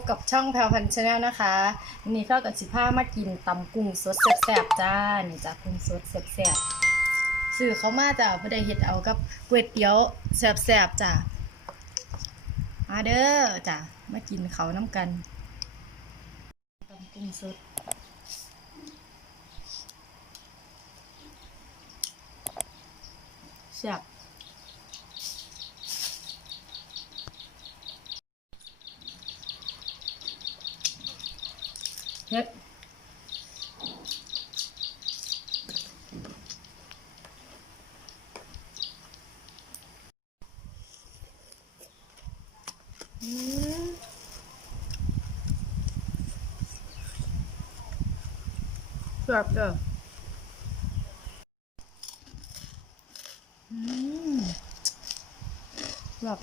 บกับช่องแพลวพันชาแนลนะคะวันนี้เฝ้ากับสิผ้ามากินตำกุ้งสดแซ่บๆจ้านี่จ้ากุ้งสดแซ่บๆสื่อเขามาจ้าเพื่ได้เฮ็ดเอากับก๋วยเตี๋ยวแซ่บๆจ้ามาเด้อจ้ามากินเขาน้ำกันตำกุ้งสดแซ่บ เฮ็ดอืมแบบเด้ออืมแบบ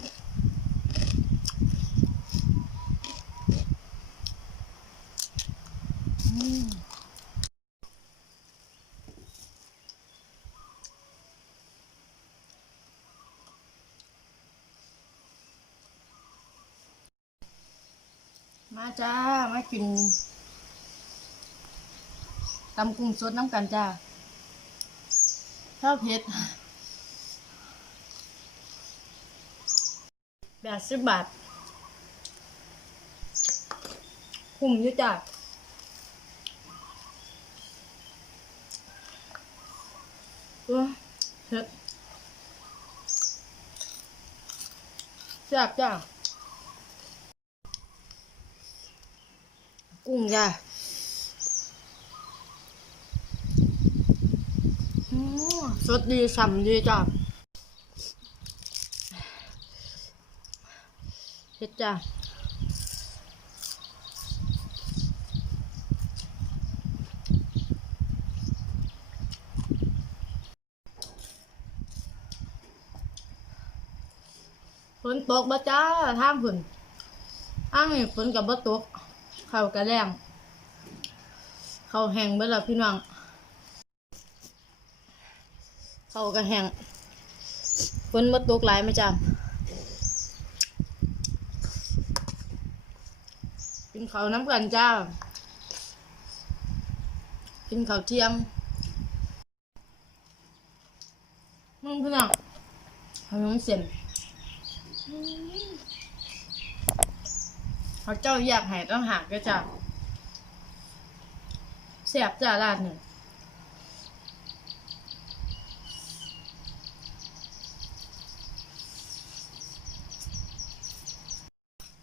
มาจ้า มากินตำกุ้งสดน้ำกันจ้าข้าวเผ็ดแบบสิบบาท คุ้มอยู่จ้าเออเผ็ดแซ่บจ้า กุ้งจ้ะอืมสดดีฉ่ำดีจ้ะเผ็ดจ้ะฝนตกบ่จ้าทามฝนอ้างนี่ฝนกับบ่ตก ข้าวกระแรงเข้าวแห้งเบิดแล้วพี่น้องเข้าวกระแห้งฝนมาตกหลายไหมจ้ากินข้าวน้ำกันจ้ากินข้าวเที่ยงมึงพี่น้องขนมเส้น เขาเจ้าอยากให้ต้องหากก็จ้ะแซ่บจ้าร้านหนึ่ง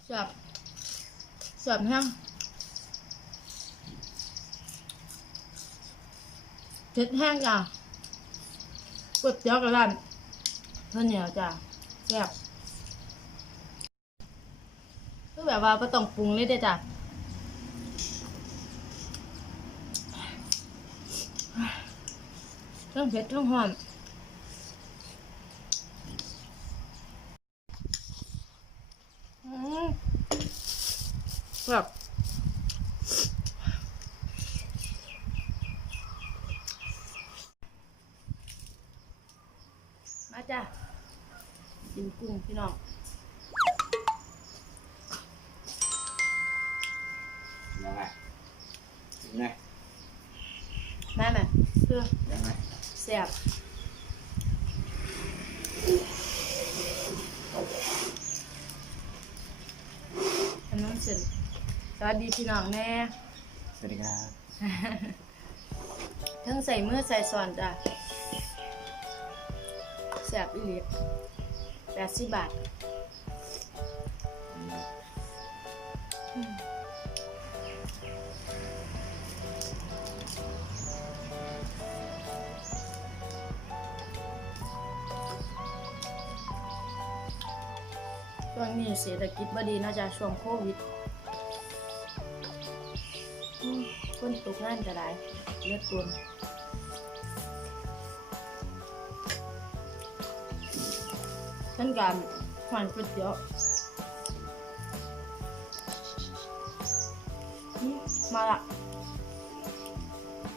แซ่บแซ่บแห้งเผ็ดแห้งจ้ะก๋วยเตี๋ยวกับร้านข้าวเหนียวจ้ะแซ่บ คือแบบว่าไม่ต้องปรุงเลยเด้อจ้ะทั้งเผ็ดทั้งหอมอืมแบบมาจ้ะกินกุ้งพี่น้อง พื่อยังไงเสียบอันนั้นเสร็จสวัสดีพี่น้องแน่สวัสดีครับทั้งใส่มือใส่ส่วนจ้ะเสียบอีหลีแปดสิบบาท ช่วงนี้เศรษฐกิจบ่ดีเนาจะช่วงโควิดคนตกงานก็ได้เลือดตุนฉันการหวานก๋วยเตี๋ยวอืมาละ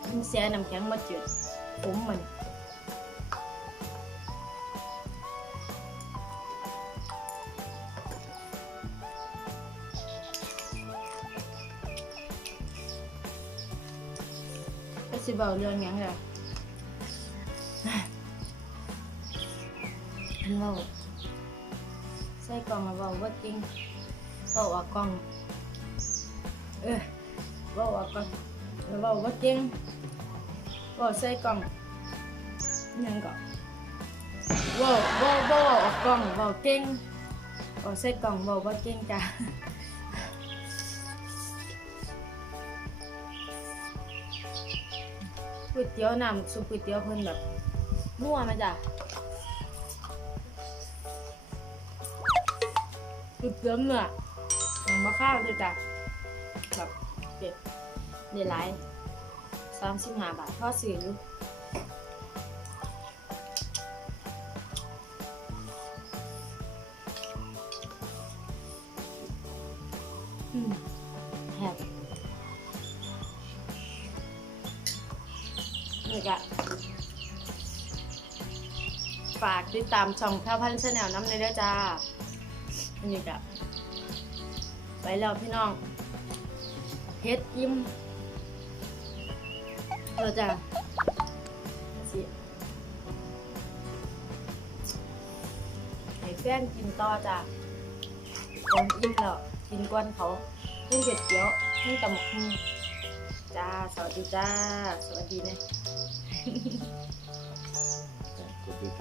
มันเสียน้ำแข็งมาจืดผมมัน สิเบาเรื่องหยังเลยอันเบาใส่กล่องมาเบาว่าจริงเก๋วยเตี๋ยวน้ำซุปก๋วยเตี๋ยวเพิ่นแบบนัวไหมจ้ะก๋วยเตี๋ยวเนื้ออย่มะข้าวด้วยจ้ะแบบเด็ดเด็ดหลายสามสิบห้าบาทพ่อซื้ออยู่อืม นี่ก็ฝากติดตามช่องแพรวพันธ์ชาแนลน้ำเลยเด้อจ้าอันนี้ก็ไปแล้วพี่น้องเฮ็ดยิ้มเราจะสิให้แฟนกินต่อจ้าก่อนอิ่มแล้วกินก่อนเขาเพิ่งเก็ดเกี๊ยวเพิ่งตำบัก จ้า สวัสดีจ้า สวัสดีนะกดดูไป